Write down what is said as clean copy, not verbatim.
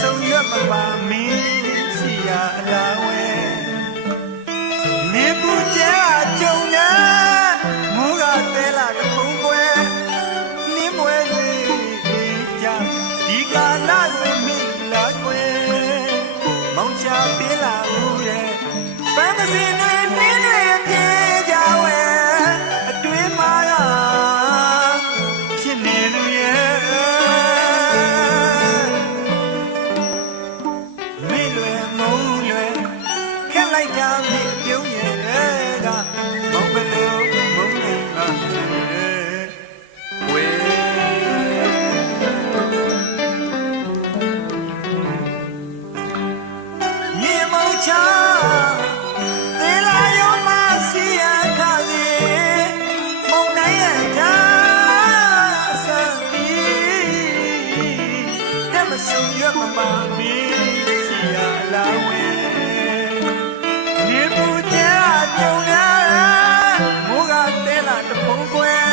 ဆုံးရွက်မပါမင်းစီရအလားဝဲနေပူကြကြုံညာမူကတဲလာတဖုံကွယ်နှင်းမွဲလေးကြဒီကာလကိုမိလာကွယ်မောင်ချပေးလာဦးတဲ့ပန်းမစင်တွေနင်းတွေပြေကြဝဲအတွင်းမှာဖြစ်နေလူရဲ့မေလွယ်မုံလွယ်ခက်လိုက်ကြမိပြုံးရဲ့ကမောင်ဘလို့မုံနေမှာဝဲမြေမောင်ချသေလာရောမစီရခါစီမုံနိုင်ရဲ့ဓာစတီတဲ့မဆုံးရွက်မပါမင်းစီရလာဝဲနေပူကြကြုံရမိုးကတဲလာတဖုံကွယ်